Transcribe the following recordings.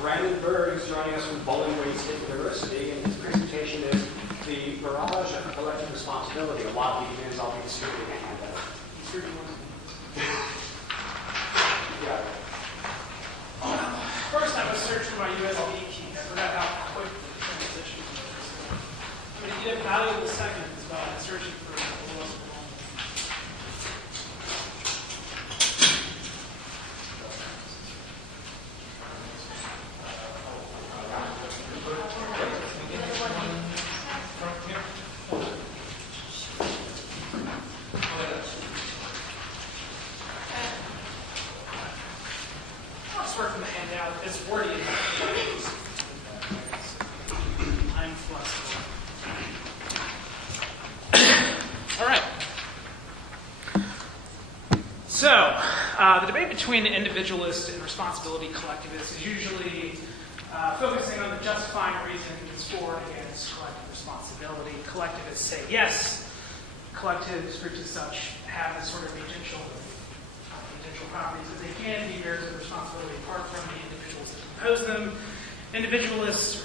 Brandon Byrd is joining us from Dublin University, and his presentation is the barrage of collective responsibility. A lot of begins, I'll be distributing a handout. Yeah. First, I was searching for my USB key. I forgot how quick the transition was. I'm going to get a valuable second as well. I'm searching for the USB. It's wordy enough. I'm flexible. All right. So, the debate between individualist and responsibility collectivists is usually focusing on the justifying reasons for and against collective responsibility. Collectivists say yes, collectives, groups as such, have this sort of agential properties that they can be bearers of responsibility apart from the individuals that compose them. Individualists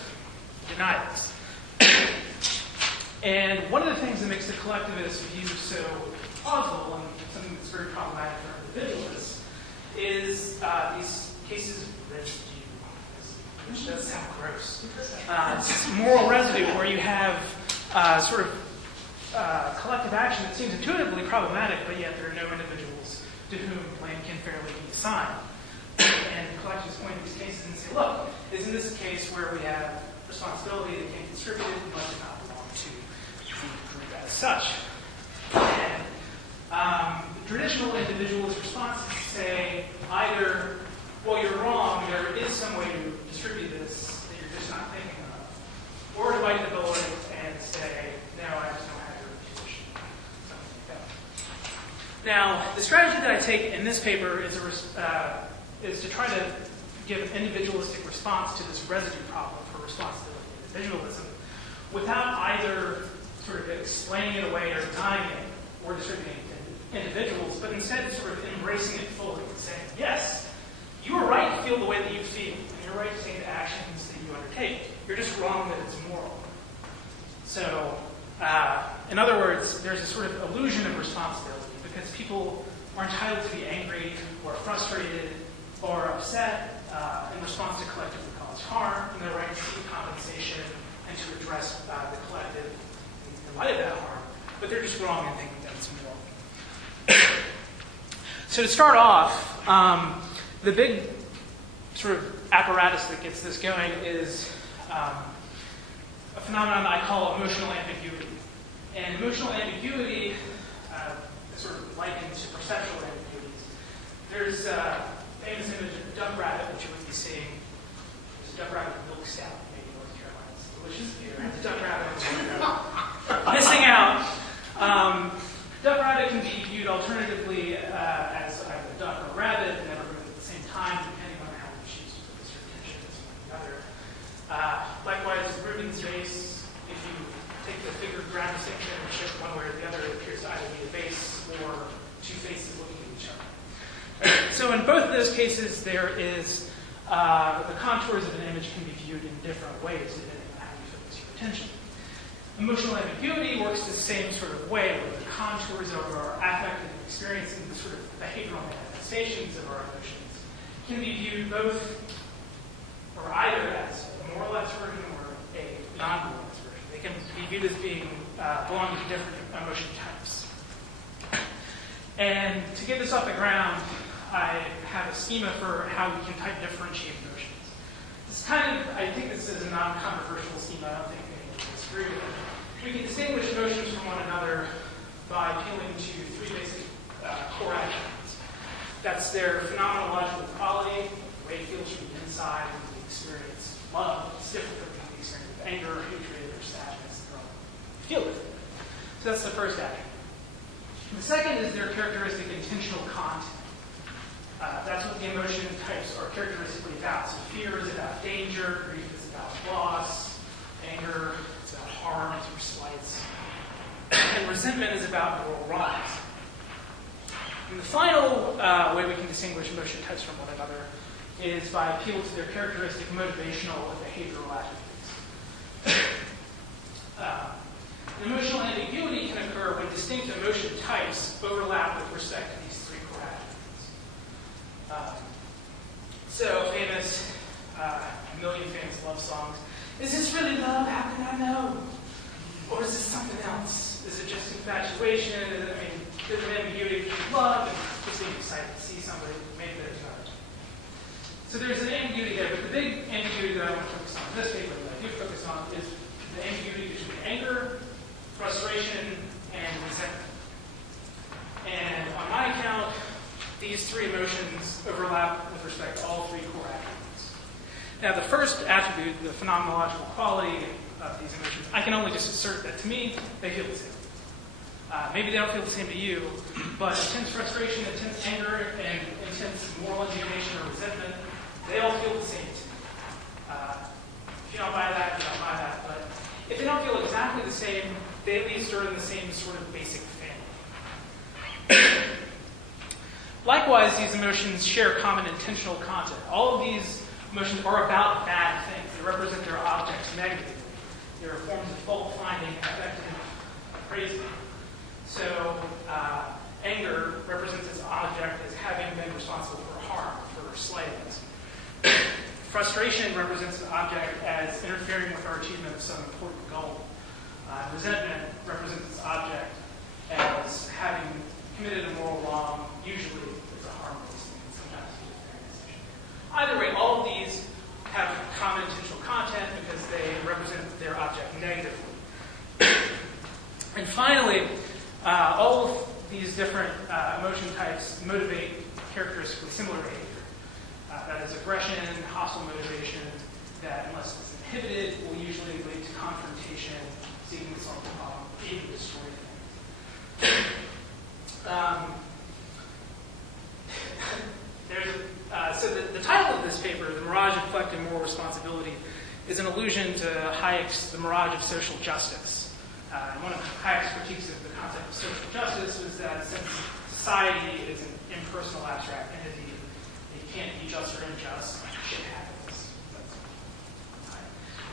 deny this. And one of the things that makes the collectivist view so plausible and something that's very problematic for individualists is these cases of residue, which does sound gross. It's moral residue where you have sort of collective action that seems intuitively problematic, but yet there are no individuals to whom blame can fairly be assigned. And collectivists point to these cases and say, look, isn't this a case where we have responsibility that can be distributed and must not belong to the group as such? And the traditional individualist responses say either, well, you're wrong, there is some way to distribute this that you're just not thinking of, or to bite the bullet and say, no, I just don't have your position. Something like that. Now, the strategy that I take in this paper is to try to give an individualistic response to this residue problem for responsibility and individualism without either sort of explaining it away or denying it or distributing it to individuals, but instead sort of embracing it fully and saying, yes, you are right to feel the way that you feel, and you're right to take the actions that you undertake. You're just wrong that it's moral. So, in other words, there's a sort of illusion of responsibility because people are entitled to be angry or frustrated or upset in response to collectively caused harm, and they're right to seek compensation and to address the collective in light of that harm, but they're just wrong in thinking that it's moral. So to start off, the big sort of apparatus that gets this going is a phenomenon that I call emotional ambiguity. And emotional ambiguity is sort of likened to perceptual ambiguities. There's a famous image of a duck rabbit, which you would be seeing. There's a duck rabbit milk stout, maybe North Carolina's delicious beer. And the duck rabbit missing out. Duck rabbit can be viewed alternatively as either a duck or a rabbit, and never moved at the same time, depending on how you choose to focus your attention on one or the other. Likewise, Rubin's vase, if you take the figure ground distinction and shift one way or the other, it appears to either be a vase or two faces looking at each other. So in both of those cases, there is the contours of an image can be viewed in different ways depending on how you focus your attention. Emotional ambiguity works the same sort of way, where the contours of our affective experience and the sort of behavioral manifestations of our emotions can be viewed both or either as a moralized version or a non-moralized version. They can be viewed as being belonging to different emotion types. And to get this off the ground, I have a schema for how we can type differentiate emotions. This I think this is a non-controversial schema. I don't think anyone will disagree with it. We can distinguish emotions from one another by appealing to three basic core attributes. That's their phenomenological quality, the way it feels from the inside when we experience love. It's different from the experience of anger, or hatred, or sadness. Feel different. So that's the first attribute. The second is their characteristic intentional content. That's what the emotion types are characteristically about. So fear is about danger, grief is about loss, anger is about harms or slights, and resentment is about moral wrongs. And the final way we can distinguish emotion types from one another is by appeal to their characteristic motivational and behavioral attributes. Emotional ambiguity can occur when distinct emotion types overlap with respect to these three core attributes. So famous, a million famous love songs. Is this really love? How can I know? Or is this something else? Is it just infatuation? I mean, there's an ambiguity between love and just being excited to see somebody make their touch. So there's an ambiguity there, but the big ambiguity that I want to focus on in this paper, that I do focus on, is the ambiguity between anger, frustration, and resentment. And on my account, these three emotions overlap with respect to all three core attributes. Now, the first attribute, the phenomenological quality of these emotions, I can only just assert that to me, they feel the same. Maybe they don't feel the same to you, but intense frustration, intense anger, and intense moral indignation or resentment, they all feel the same to me. If you don't buy that, you don't buy that. But if they don't feel exactly the same, they at least are in the same sort of basic family. Likewise, these emotions share common intentional content. All of these emotions are about bad things. They represent their objects negatively. They are forms of fault-finding, affective appraisal. So, anger represents its object as having been responsible for harm, for slightness. Frustration represents an object as interfering with our achievement of some important goal. Resentment represents its object as having committed a moral wrong, usually it's a harmless thing, sometimes it's very necessary. Either way, all of these have common intentional content because they represent their object negatively. And finally, all of these different emotion types motivate characteristically similar behavior. That is aggression, hostile motivation, that unless it's inhibited, will usually lead to confrontation, seeking to solve the problem, even destroy things. So the title of this paper, The Mirage of Collective Moral Responsibility, is an allusion to Hayek's The Mirage of Social Justice. One of Hayek's critiques of the concept of social justice was that since society is an impersonal, abstract entity, it can't be just or unjust, shit happens.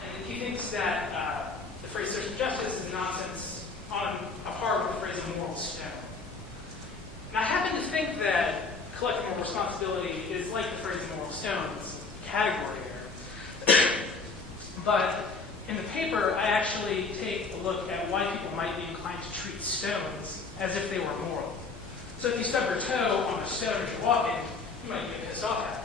And he thinks that the phrase social justice is nonsense on a par with the phrase of moral stone. And I happen to think that collective moral responsibility is like the phrase moral stones category here. But in the paper, I actually take a look at why people might be inclined to treat stones as if they were moral. So if you stub your toe on a stone as you're walking, you might get pissed off at it.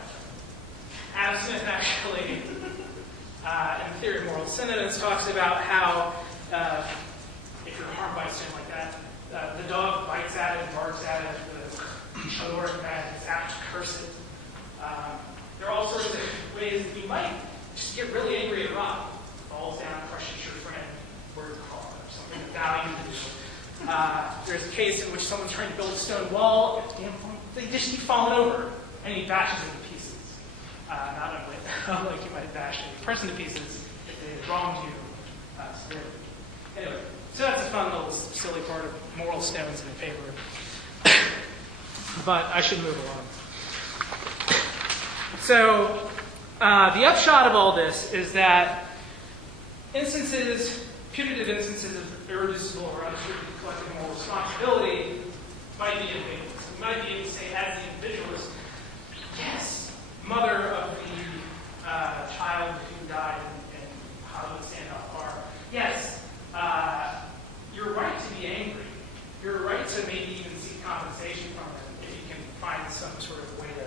Adam Smith actually, in the Theory of Moral Sentiments, talks about how if you're harmed by a stone like that, the dog bites at it, barks at it, the children is apt to curse it. There are all sorts of ways that you might just get really angry at a rock. Falls down, crushes your friend, word of call, or something of value to do. There's a case in which someone's trying to build a stone wall, they just keep falling over, and he bashes them to pieces. Not like you might bash a person to pieces if they wronged you severely. Anyway, so that's a fun little silly part of moral stones in the paper. But I should move along. So the upshot of all this is that putative instances of irreducible or unrestricted collective moral responsibility might be ambiguous. We might be able to say, as the individualist, yes, mother of the child who died in Hollywood standoff bar, yes, you're right to be angry. You're right to maybe even seek compensation from them if you can find some sort of way to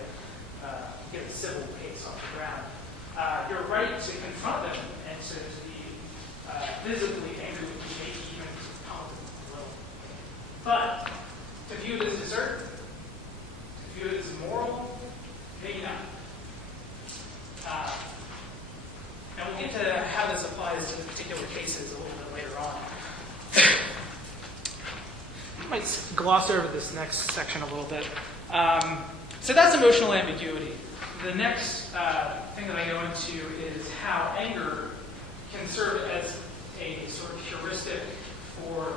get a civil case off the ground. You're right to confront them and to be visibly angry with you, maybe even pound them a little. But to view it as desert, to view it as immoral, maybe not. And we'll get to how this applies to particular cases a little bit later on. I might gloss over this next section a little bit. So that's emotional ambiguity. The next thing that I go into is how anger can serve as a sort of heuristic for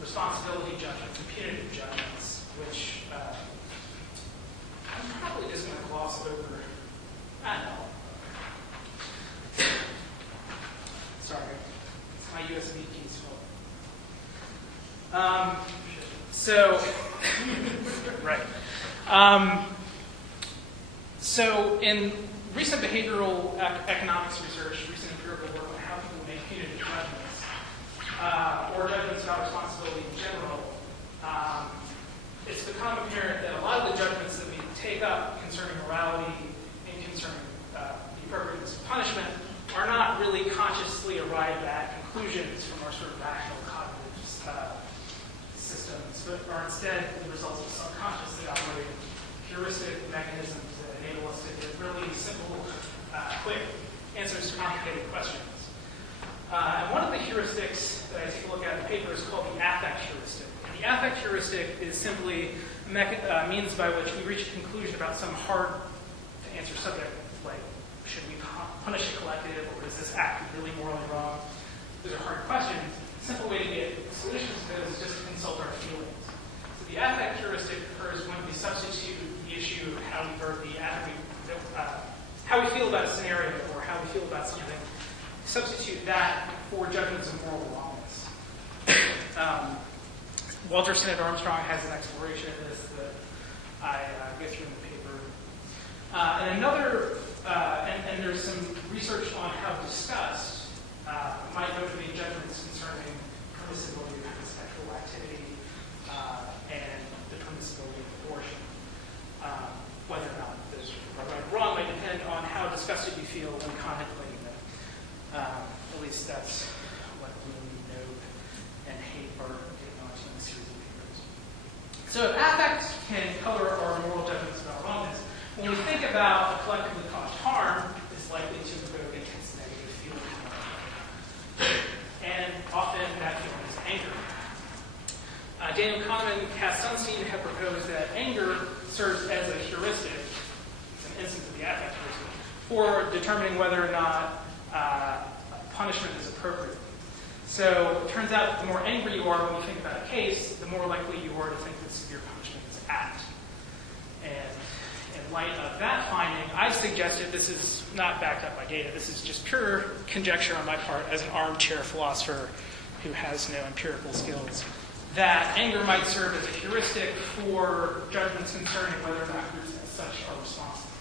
responsibility judgments and punitive judgments, which I'm probably just going to gloss over So, right. So in recent behavioral economics research, recent empirical work on how people make punitive judgments, or judgments about responsibility in general, it's become apparent that a lot of the judgments that we take up concerning morality and concerning the appropriateness of punishment are not really consciously arrived at conclusions from our sort of rational cognitive systems, but are instead the results of subconsciously operating heuristic mechanisms that enable us to give really simple, quick answers to complicated questions. And one of the heuristics that I take a look at in the paper is called the affect heuristic. And the affect heuristic is simply a means by which we reach a conclusion about some hard-to-answer subject, like should we punish a collective, or is this act really morally wrong? Those are hard questions. A simple way to get solutions to those is just to consult our feelings. So the affect heuristic occurs when we substitute the issue of how we feel about a scenario or how we feel about something, substitute that for judgments of moral wrongness. Walter Sennett Armstrong has an exploration of this that I go through in the paper. And there's some research on how disgust might motivate judgments concerning permissibility of sexual activity and the permissibility of abortion. Whether or not those are right or wrong might depend on how disgusted you feel when contemplating them. At least that's what Bloom, Nobe, and Haight are getting onto in a series of papers. So if affect can color our moral judgments about wrongness, when we think about a collectively caused harm, it's likely to evoke intense negative feelings. And often that feeling is anger. Daniel Kahneman and Cass Sunstein have proposed that anger serves as a heuristic, it's an instance of the affect heuristic, for determining whether or not punishment is appropriate. So it turns out that the more angry you are when you think about a case, the more likely you are to think that severe punishment is apt. And in light of that finding, I've suggested, this is not backed up by data, this is just pure conjecture on my part as an armchair philosopher who has no empirical skills, that anger might serve as a heuristic for judgments concerning whether or not groups as such are responsible.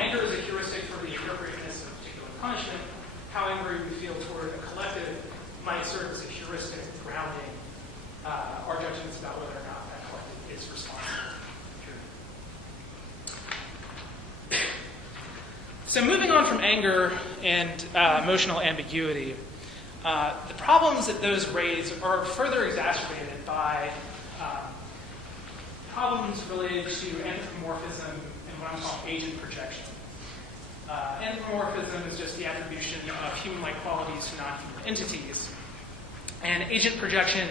Anger is a heuristic for the appropriateness of a particular punishment. How angry we feel toward a collective might serve as a heuristic grounding our judgments about whether or not that collective is responsible. So moving on from anger and emotional ambiguity, the problems that those raise are further exacerbated by problems related to anthropomorphism and what I'm calling agent projection. Anthropomorphism is just the attribution of human-like qualities to non-human entities. And agent projection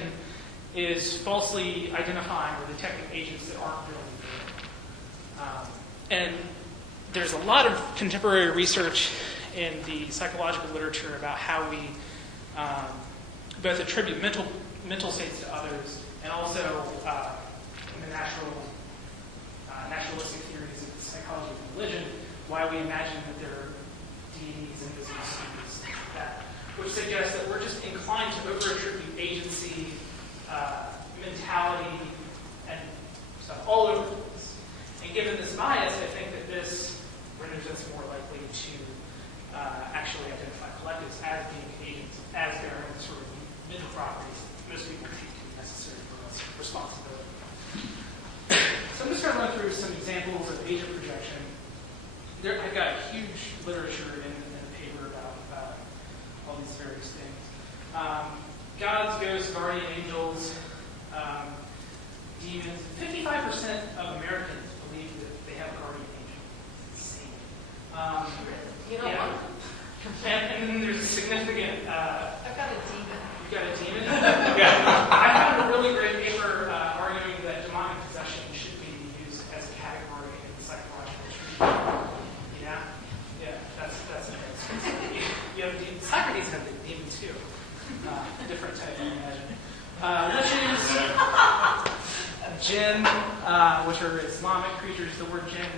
is falsely identifying or detecting agents that aren't really there. And there's a lot of contemporary research in the psychological literature about how we both attribute mental states to others and also in the naturalistic theories of psychology and religion, why we imagine that there are deities and diseases, which suggests that we're just inclined to over-attribute agency, mentality, and stuff all over the place. And given this bias, I think that this renders us more likely to actually identify collectives as being agents, as bearing the sort of mental properties that most people think to be necessary for responsibility. So I'm just going to run through some examples of agent projection. I've got huge literature in the paper about all these various things. Gods, ghosts, guardian angels, demons. 55% of Americans believe that they have a guardian angel. It's insane. And then there's a significant... I've got a demon. You've got a demon? I found a really great paper arguing that demonic possession should be used as a category in psychological treatment. Yeah, that's amazing. You have demons. Socrates had the demon too. A different type, I imagine. Witches, jinn, which are Islamic creatures. The word jinn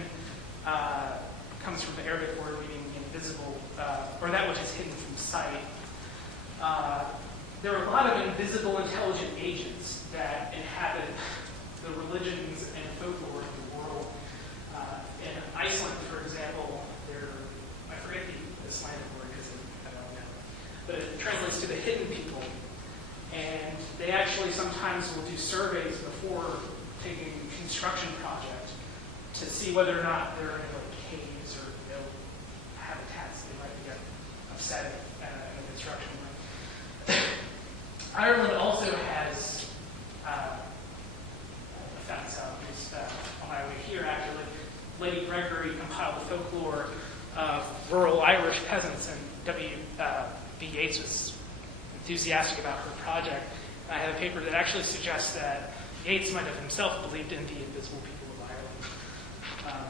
comes from the Arabic word meaning invisible, or that which is hidden from sight. there are a lot of invisible intelligent agents that inhabit the religions and folklore of the world. In Iceland, for example, I forget the slang word because I don't know, but it translates to the hidden people. And they actually sometimes will do surveys before taking a construction project to see whether or not there are any like caves or habitats they might be upset in the construction work. Ireland also has, I found this out just on my way here actually, Lady Gregory compiled the folklore of rural Irish peasants, and W.B. Yeats was enthusiastic about her project. I have a paper that actually suggests that Yeats might have himself believed in the invisible people of Ireland.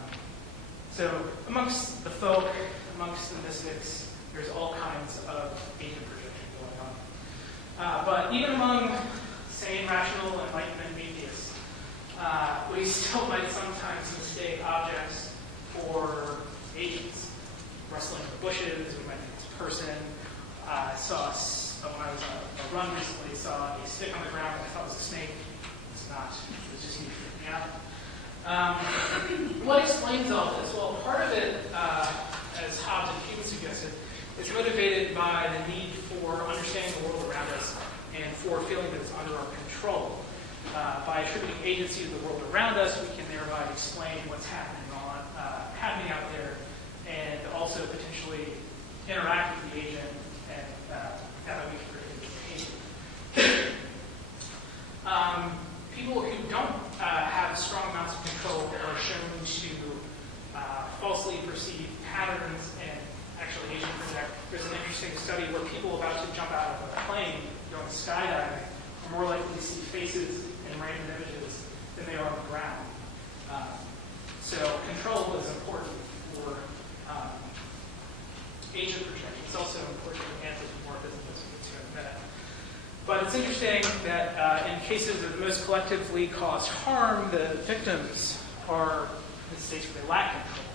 So amongst the folk, amongst the mystics, there's all kinds of agent projection going on. But even among sane, rational, enlightenment atheists, we still might sometimes mistake objects for agents. Rustling in the bushes, we might think it's a person. I saw, when I was on a run recently, saw a stick on the ground and I thought it was a snake. It's not. It was just me freaking out. What explains all this? Well, part of it, as Hobbes and Hume suggested, is motivated by the need for understanding the world around us and for feeling that it's under our control. By attributing agency to the world around us, we can thereby explain what's happening out there, and also potentially interact with the agent, and that way we can predict behavior. People who don't have strong amounts of control are shown to falsely perceive patterns and actually agent project. There's an interesting study where people about to jump out of a plane going skydiving are more likely to see faces and random images than they are on the ground. So control is important for agent projection. It's also important for anthropomorphism, as we'll get to in a minute. But it's interesting that in cases that most collectively cause harm, the victims are in states where they lack control.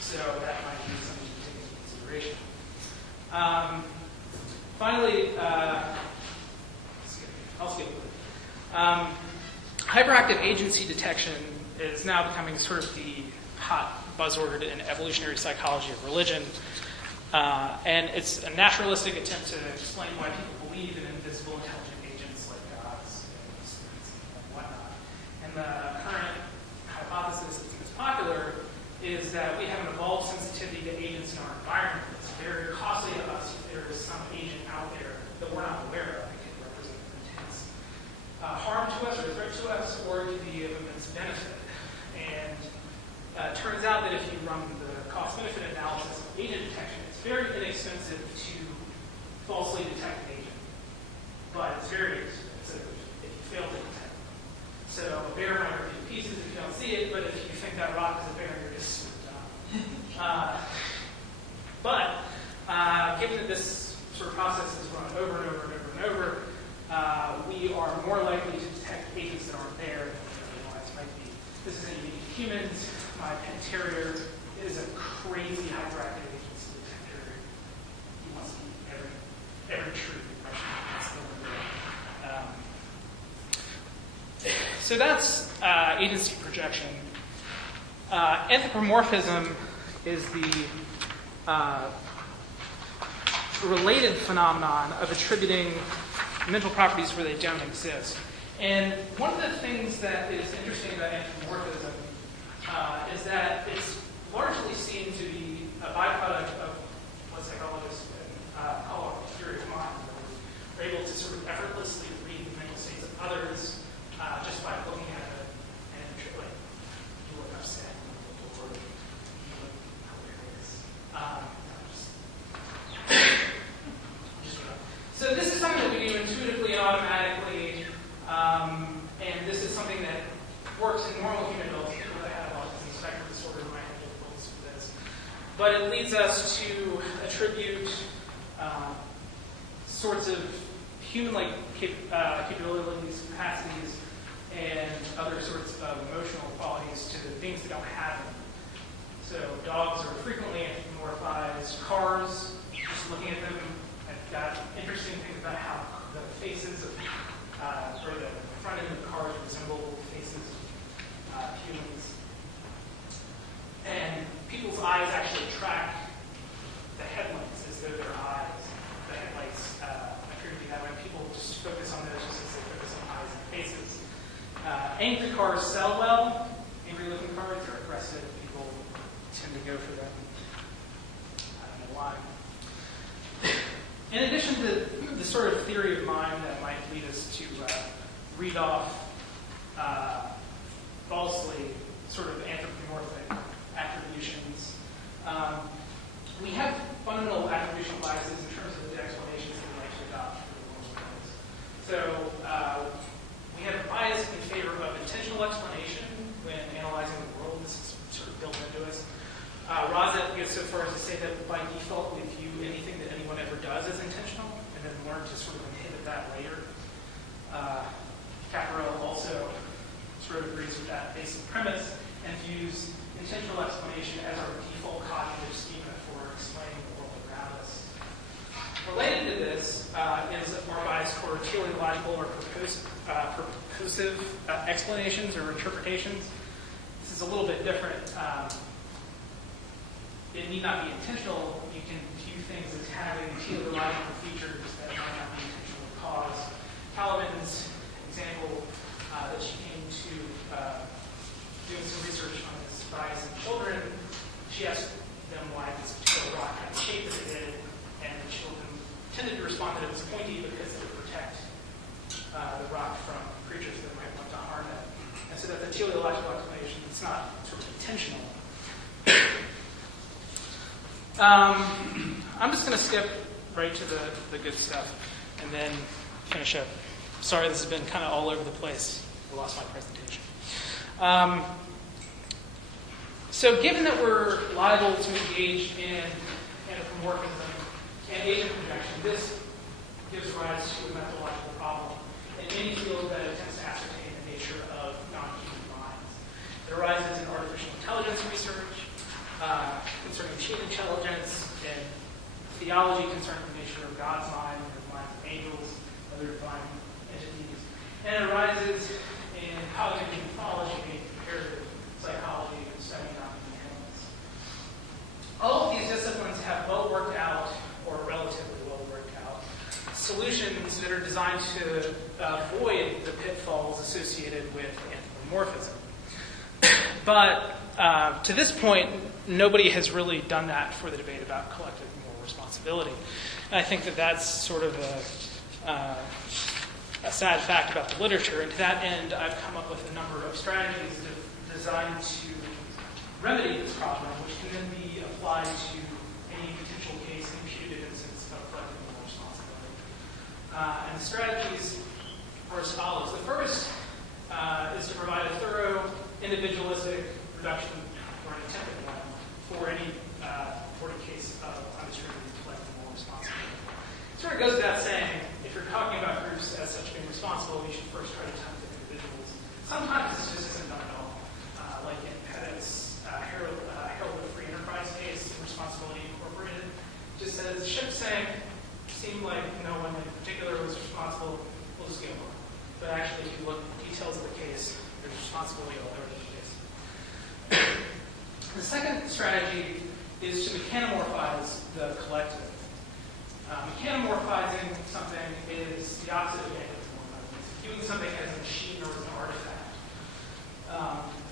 So that might be something to take into consideration. Finally, I'll skip it. Hyperactive agency detection is now becoming sort of the hot buzzword in evolutionary psychology of religion. And it's a naturalistic attempt to explain why people believe in invisible intelligent agents like gods and spirits and whatnot. And the current hypothesis that's most popular is that we have an evolved sensitivity to agents in our environment. It's very costly to us if there is some agent out there that we're not aware of that can represent intense harm to us or threat to us, or to be of immense benefit. And it turns out that if you run the cost-benefit analysis of agent detection, it's very inexpensive to falsely detect an agent, but it's very expensive if you fail to detect it. So a bear might rip you to pieces if you don't see it, but if you think that rock is a bear, you're just done. But given that this sort of process is run over and over and over and over, we are more likely to detect agents that aren't there than we otherwise might be. This isn't unique to humans. My pet terrier is a crazy hyperactive agency detector. He wants to eat every tree. So that's agency projection. Anthropomorphism is the related phenomenon of attributing mental properties where they don't exist. And one of the things that is interesting about anthropomorphism is that it's largely seen to be a byproduct of what psychologists call a curious mind, where we're able to sort of effortlessly read the mental states of others just by looking at it and like, you look upset, or you look hilarious. So this is something that we do intuitively and automatically, and this is something that works in normal human adults. People that have autism spectrum disorder might have difficulties with this. But it leads us to attribute sorts of human-like capabilities, capacities, and other sorts of emotional qualities to the things that don't have them. So dogs are frequently anthropomorphized. Cars, just looking at them at got interesting things about how the faces of, or the front end of the cars resemble faces of humans. And people's eyes actually track the headlights as though they're eyes. The headlights appear to be that way. People just focus on those just as they focus on eyes and faces. Angry cars sell well. Angry-looking cars are aggressive. People tend to go for them. I don't know why. In addition to the sort of theory of mind that might lead us to read off falsely sort of anthropomorphic attributions, we have fundamental attribution biases in terms of the explanations that we like to adopt for the world of things. So we have a bias in favor of intentional explanation when analyzing the world. This is sort of built into us. Razat goes so far as to say that by default we view anything that anyone ever does as intentional, and then learn to sort of inhibit that later. Caparel also sort of agrees with that basic premise and views intentional explanation as our default cognitive schema for explaining the world around us. Related to this is our bias toward teleological or purposive explanations or interpretations. This is a little bit different. It need not be intentional. You can view things as having teleological features that might not be intentional cause. Caliban's example that she came to doing some research on this bias in children, she asked them why this particular rock had the shape that it did, and the children tended to respond that it was pointy because it would protect the rock from creatures that might want to harm it. And so that's a teleological explanation. It's not sort of intentional. I'm just going to skip right to the good stuff and then finish up. Sorry, this has been kind of all over the place. I lost my presentation. So given that we're liable to engage in anthropomorphism and agent projection, this gives rise to a methodological problem in any field that attempts to ascertain the nature of non-human minds. It arises in artificial intelligence research, concerning machine intelligence, and theology concerning the nature of God's mind, or the minds of angels, other divine entities. And it arises in cognitive mythology, comparative psychology, and studying non-human animals. All of these disciplines have well worked out, or relatively well worked out, solutions that are designed to avoid the pitfalls associated with anthropomorphism. But to this point, nobody has really done that for the debate about collective moral responsibility. And I think that that's sort of a sad fact about the literature. And to that end, I've come up with a number of strategies designed to remedy this problem, which can then be applied to any potential case, imputed instance of collective moral responsibility. And the strategies are as follows. The first is to provide a thorough individualistic reduction, or an attempted one, for any reported case of undistributed collective moral responsibility. It sort of goes without saying, if you're talking about groups as such being responsible, you should first try to attempt with individuals. Sometimes this just isn't done at all. Like in Pettit's Herald of the Free Enterprise case, Responsibility Incorporated, just says, the ship sank, seemed like no one in particular was responsible, we'll just go on. But actually, if you look at the details of the case, there's responsibility all over the case. The second strategy is to mechanomorphize the collective. Mechanomorphizing something is the opposite of anthropomorphizing. It's viewing something as a machine or as an artifact.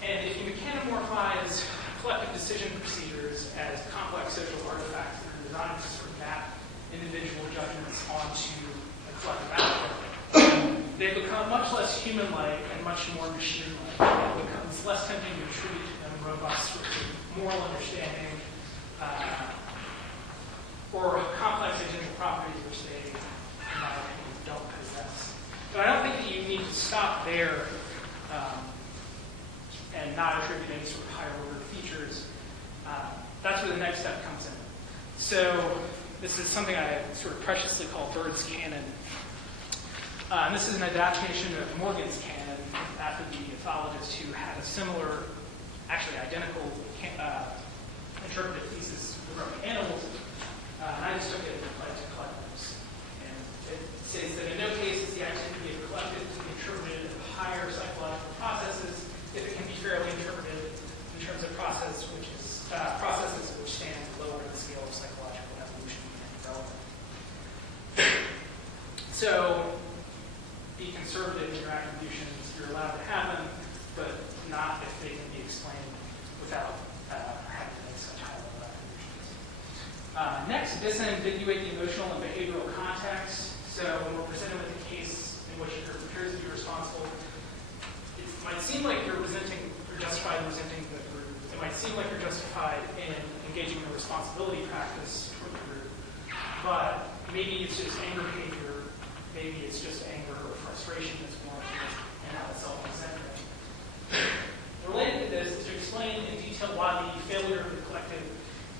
And if you mechanomorphize collective decision procedures as complex social artifacts that are designed to sort of map individual judgments onto a collective outcome, they become much less human-like and much more machine-like. It becomes less tempting to attribute to them robust sort of moral understanding or complex agential properties which they, in my opinion, don't possess. But I don't think that you need to stop there and not attribute any sort of higher-order features. That's where the next step comes in. So this is something I sort of preciously call Byrd's canon. And this is an adaptation of Morgan's canon after the ethologist who had a similar, actually identical interpretive thesis regarding animals. And I just took it and applied it to collectives. states that in no case is the activity of a collective to be interpreted as higher psychological processes if it can be fairly interpreted in terms of processes which stand lower in the scale of psychological evolution and development. So, be conservative in your attributions. You're allowed to have them, but not if they can be explained without having to make such high-level attributions. Next, disambiguate the emotional and behavioral context. So, when we're presented with a case in which it appears to be responsible, it might seem like you're justified in resenting the group. It might seem like you're justified in engaging in a responsibility practice toward the group, but maybe it's just anger behavior, maybe it's just anger or frustration that's warranted, and not itself resentment. Related to this is to explain in detail why the failure of the collective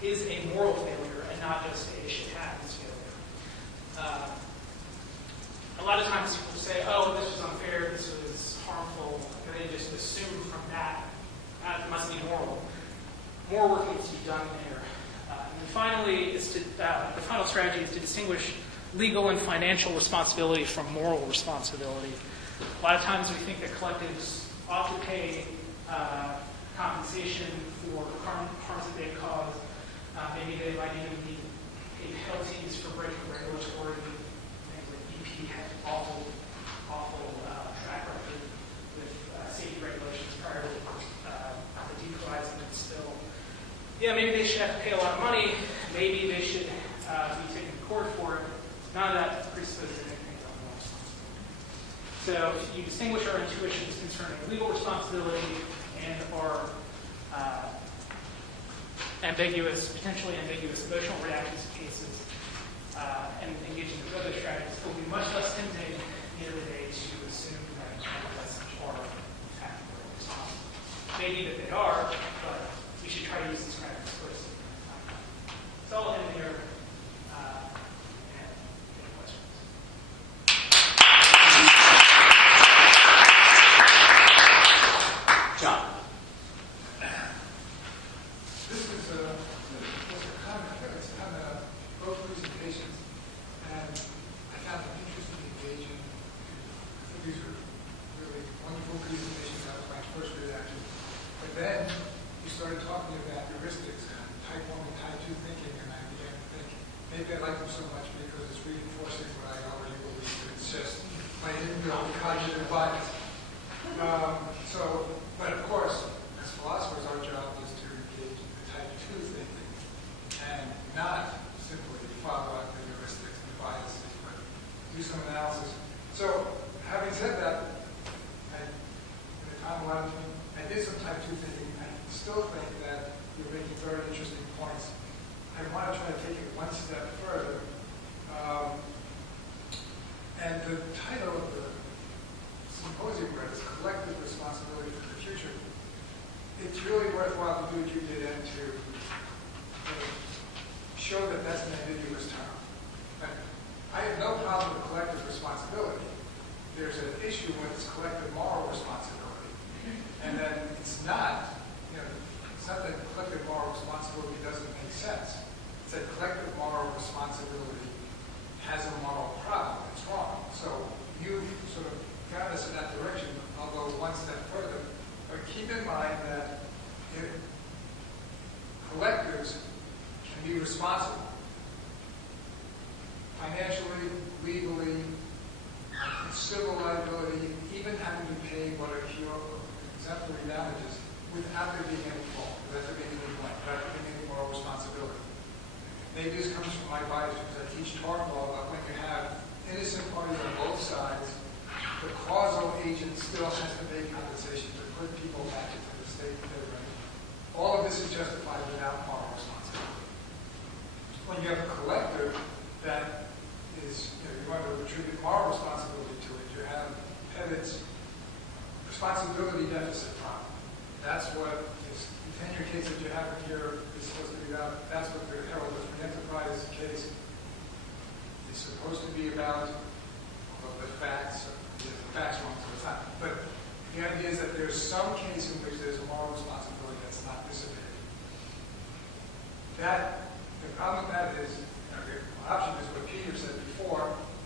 is a moral failure and not just a shit happens failure. A lot of times people say, oh, this was unfair, this was harmful, and they just assume from that it must be moral. More work needs to be done there. And then finally, the final strategy is to distinguish legal and financial responsibility from moral responsibility. A lot of times we think that collectives ought to pay compensation for harms that they've caused. Maybe they might even be paid penalties for breaking regulatory things like BP had awful track record with safety regulations prior to the decriminalizing and spill. Yeah, maybe they should have to pay a lot of money. Maybe they should be taken to court for it. None of that presupposes anything about moral responsibility. So you distinguish our intuitions concerning legal responsibility and our potentially ambiguous emotional reactions to cases, and engaging in other strategies. It will be much less tempting at the end of the day to assume that such are actively responsible. Maybe that they are, but we should try to use these strategies first. It's all in there.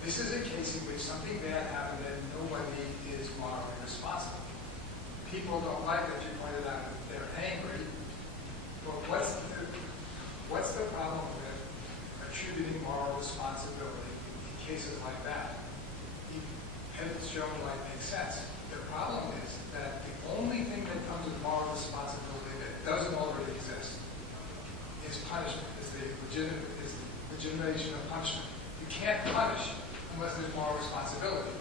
This is a case in which something bad happened and nobody is morally responsible. People don't like that you pointed out that they're angry, but what's the problem with attributing moral responsibility in cases like that? Evidence shown might make sense. The problem is that the only thing that comes with moral responsibility that doesn't already exist is punishment, is the legitimation of punishment. You can't punish unless there's moral responsibility.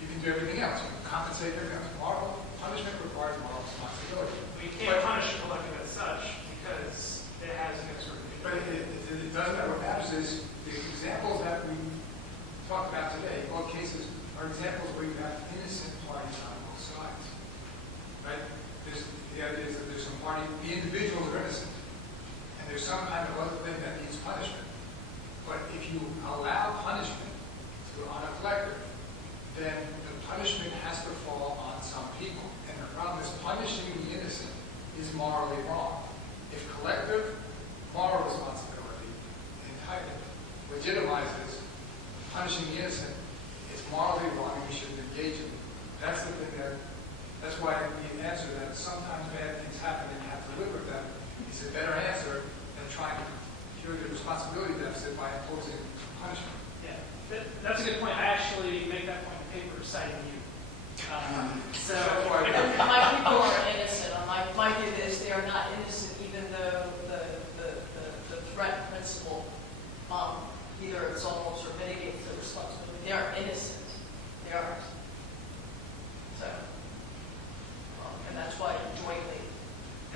You can do everything else. You can compensate everything else. Moral punishment requires moral responsibility. We can't punish a collective as such because it has no sort of. But it doesn't matter. What matters is the examples that we talked about today, all cases are examples where you have innocent parties on both sides. Right? The idea is that there's some party, the individuals are innocent, and there's some kind of other thing that needs punishment. But if you allow punishment on a collective, then the punishment has to fall on some people. And the problem is punishing the innocent is morally wrong. If collective moral responsibility legitimizes punishing the innocent, it's morally wrong and we shouldn't engage in it. That's the thing that's why the answer that sometimes bad things happen and you have to live with them is a better answer than trying to cure the responsibility deficit by imposing punishment. Yeah, that's a good point. I actually make that point in the paper citing you. So my people are innocent. My view is they are not innocent, even though the threat principle either absolves or mitigates the responsibility. They are innocent. They aren't. So, and that's why jointly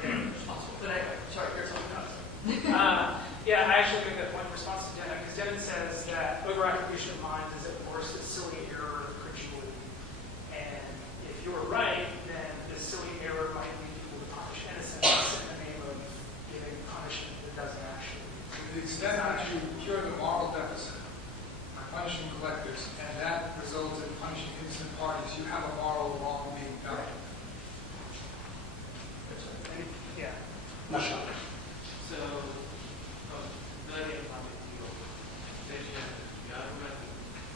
they're responsible. But anyway, sorry, here's something else. Yeah, I actually make that point in response to Dennis, because Dennis says that over-attribution of mind is at worst a silly error of credulity. And if you're right, then this silly error might lead people to punish innocents in the name of giving punishment that doesn't actually. To the extent that you cure the moral deficit by punishing collectives, and that results in punishing innocent parties, you have a moral wrong being done. Yeah. So, very important section, the argument,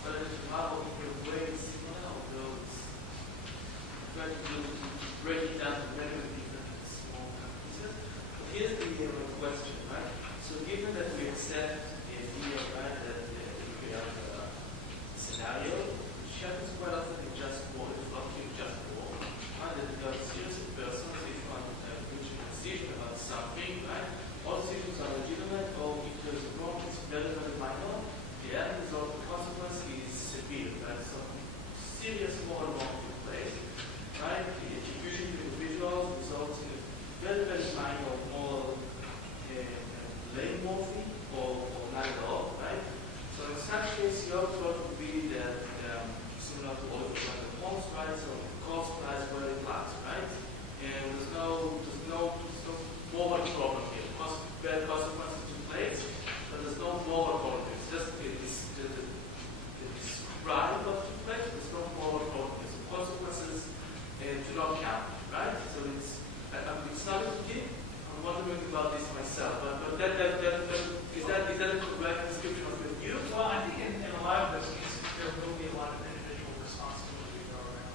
but it's how the ways of those try to break it down to very different small pieces. But here's the question, right? So given that we accept the idea, right, that we have a scenario which happens quite often in just war, it's not in just war, right? That there are serious persons, if one reaching a decision about something, right? All decisions are legitimate, or if there's a wrong, it's very, very minor. The end result, the consequence is severe, right? So serious moral wrong took place, right? The execution of individuals results in a very, very minor moral blameworthy or not at all, right? So in such case, your approach would be that similar to all of the homes, right? So cost price where it lies, right? And there's no moral problem here. Bad consequences to place, but there's no moral problem. It's just the describe what took place. There's no moral problem. So consequences do not count, right? So it's not a key. I'm wondering about this myself, but is that a correct description of your view? Well, I think in a lot of those cases, there will be a lot of individual responsibility to go around.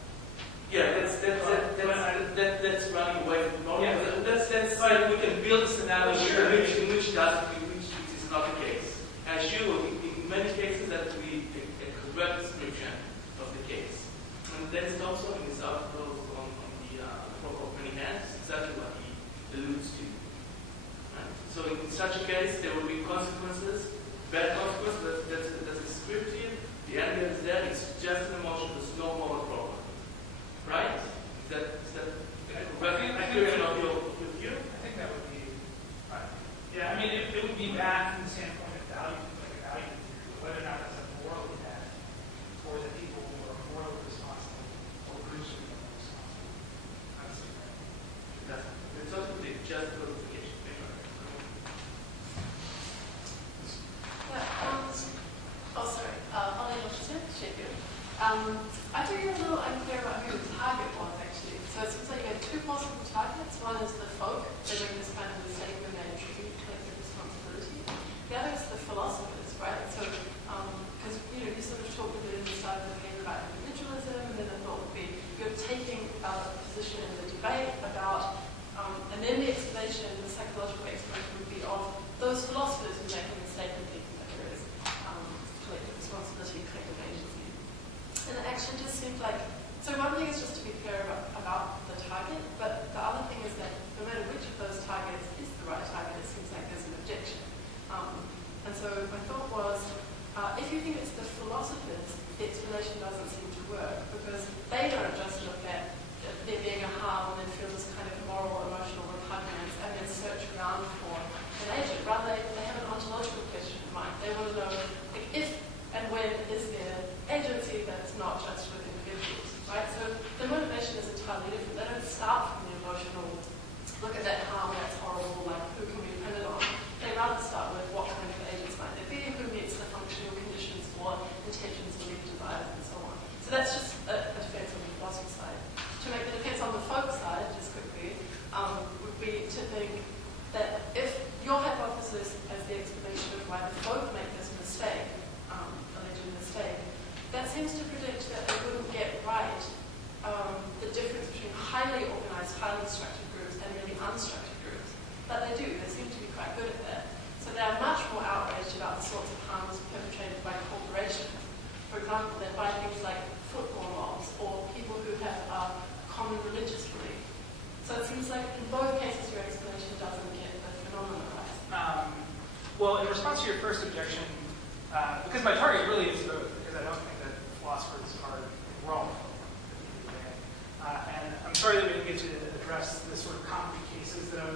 Yeah, that's running away from normal. Yeah. That's right. We can build a scenario in which it is not the case. And sure, in many cases that will be a correct description of the case. And that's also in his article on the Prop of Many Hands, exactly what he alludes to. Right? So in such a case, there will be consequences, bad consequences. That's descriptive. The end is there. It's just an emotion. There's no moral problem. Right? Is that correct description of your view? I think that would be right. Yeah, I mean, it would be bad from the standpoint of value, like a value theory, whether or not that's a morally bad, or the people who are morally responsible or groups who are responsible. That's the thing. It's also the just clarification. Oh, sorry. Holly Washington, Sheffield. I think you're a little unclear about who the target was, actually. So it seems like you had two possible targets. One is the folk, doing this kind of mistake when they attribute collective responsibility. The other is the philosophers, right? So, because, you sort of talked care about the target, but the other thing is that no matter which of those targets is the right target, it seems like there's an objection. And so my thought was, if you think it's the philosophers, the explanation doesn't seem to work, because they don't just look at there being a harm and then feel this kind of moral, emotional repugnance and then search around for an agent. Rather, they have an ontological question in mind. They want to know like, if and when is there agency that's not just with individuals, right? So the motivation is entirely different. They don't start from the emotional, look at that harm, that's horrible, like who can we depend it on? They rather start with what kind of agents might there be, who meets the functional conditions for intentions, beliefs, desires, and so on. So that's just a defense on the philosophy side. To make the defense on the folk side, just quickly, would be to think that if your hypothesis as the explanation of why the folk make this mistake, alleged mistake, that seems to predict that they wouldn't get right the difference between highly organized, highly structured groups and really unstructured groups. But they do. They seem to be quite good at that. So they are much more outraged about the sorts of harms perpetrated by corporations. For example, they buy things like football mobs or people who have a common religious belief. So it seems like in both cases your explanation doesn't get the phenomenon right. Well, in response to your first objection, because my target really is both, because I don't think that philosophers are wrong. And I'm sorry that we didn't get to address the sort of concrete cases that I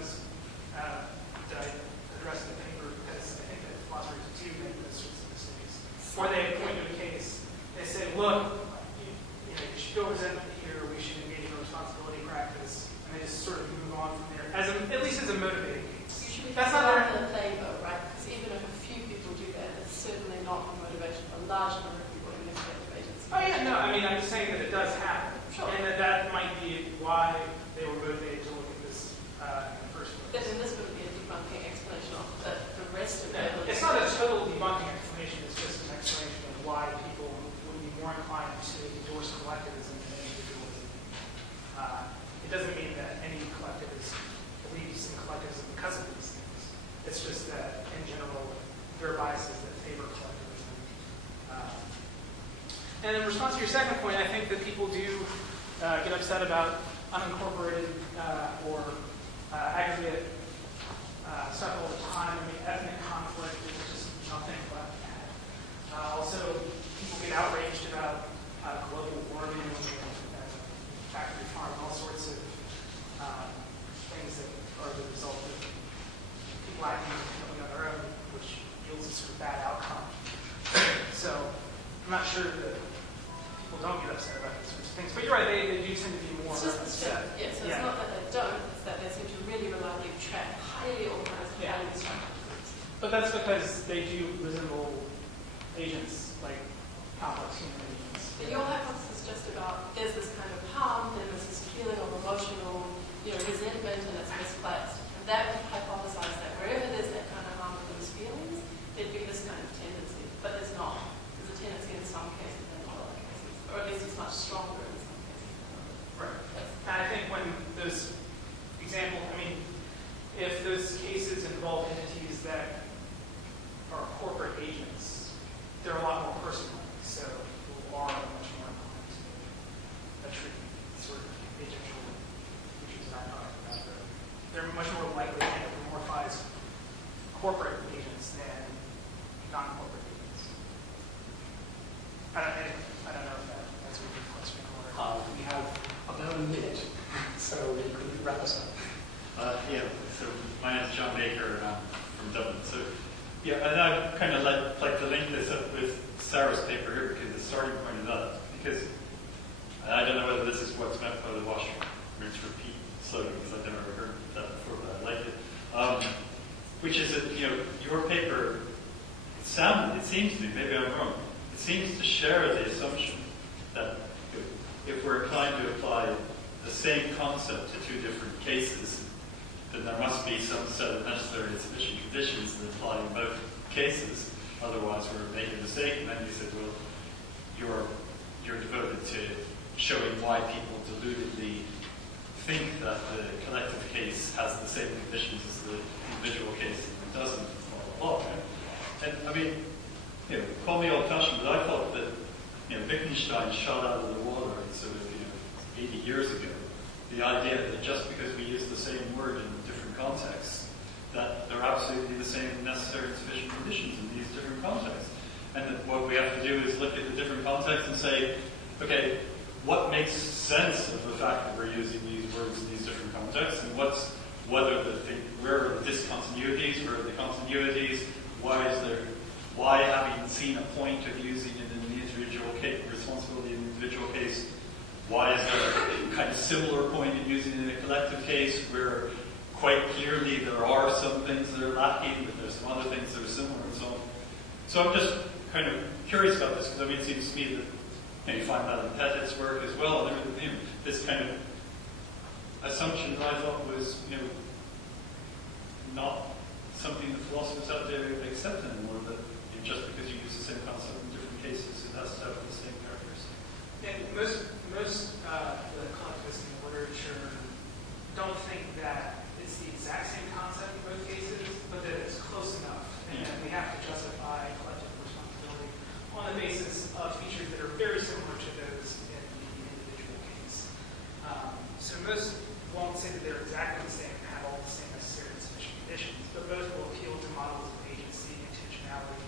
addressed in the paper, because I think that philosophers do make those sorts of mistakes. Or they point to a case, they say, look, you should go resentment here, we should engage in a responsibility practice, and they just sort of move on from there, at least as a motivating case. You should be That's not their the favor, right? Because even if a few people do that, it's certainly not the motivation of a large number of people in this agency. Oh yeah, no, I mean, I'm just saying that it does happen. Sure. And that might be why they were motivated to look at this in the first place. Then this would be a debunking explanation of the rest of it. It's not a total debunking explanation, it's just an explanation of why people would be more inclined to endorse collectivism than individualism. It doesn't mean that any collectivist believes in collectivism because of these things. It's just that, in general, there are biases that favor collectivism. And in response to your second point, I think that people do get upset about unincorporated or aggregate stuff all the time. I mean, ethnic conflict is just nothing but that. Also, people get outraged about global warming and factory farming, all sorts of things that are the result of people acting independently on their own, which yields a sort of bad outcome. So I'm not sure that people don't get upset about these sorts of things. But you're right, they do tend to be more upset. Yeah, so it's not that they don't, it's that they seem to really reliably track highly organized, highly structured groups. But that's because they do resemble agents, like complex human agents. But your hypothesis is just about there's this kind of harm, then there's this feeling of emotional, resentment, and it's misplaced. And that would hypothesize that wherever there's that kind of harm with those feelings, there'd be this kind of tendency. But there's not. There's a tendency in some cases and not other cases. Or at least it's much stronger in some cases than others. Right. And I think when those examples, if those cases involve entities that are corporate agents, they're a lot more personal. So people are much more inclined to attribute sort of agential features that I'm talking about. They're much more likely to anthropomorphize corporate agents than non-corporate agents. I don't know if that answers your question. We have about a minute, so you could wrap us up. So my name is John Baker, and I'm from Dublin. So, and I'd kind of like to link this up with Sarah's paper here, because the starting point is that. Because I don't know whether this is what's meant by the wash, rinse, repeat slogan, because I've never heard that before, but I like it. Which is that, your paper, it seems to me, maybe I'm wrong, it seems to share the assumption that if we're inclined to apply the same concept to two different cases, then there must be some set of necessary and sufficient conditions that apply in both cases. Otherwise, we're making a mistake. And then you said, well, you're devoted to showing why people deludedly think that the collective case has the same conditions as the individual case and it doesn't. Blah, blah, blah. And call me old-fashioned, but I thought that Wittgenstein shot out of the water and sort of 80 years ago. The idea that just because we use the same word in different contexts, that there are absolutely the same necessary and sufficient conditions in these different contexts. And that what we have to do is look at the different contexts and say, okay, what makes sense of the fact that we're using these words in these different contexts, and where are the discontinuities, where are the continuities, why having seen a point of using it in the individual case, responsibility in the individual case, why is there a kind of similar point in using it in a collective case where quite clearly there are some things that are lacking, but there's some other things that are similar and so on. So I'm just kind of curious about this, because I mean, it seems to me that you find that in Pettit's work as well, and this kind of assumption that I thought was, not something that philosophers have to accept anymore, that just because you use the same concept in different cases, it has to have the same characteristics. And most the collectivists in the literature don't think that it's the exact same concept in both cases, but that it's close enough, and that we have to justify collective responsibility on the basis of features that are very similar to those in the individual case. So most won't say that they're exactly the same and have all the same necessary and sufficient conditions, but both will appeal to models of agency, intentionality,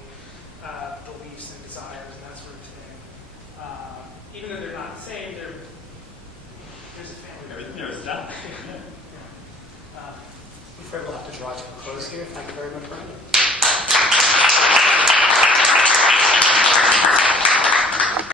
beliefs and desires and that sort of thing. Even though they're not the same, there's a family. There's that. I'm afraid we'll have to draw to a close here. Thank you very much, Brandon.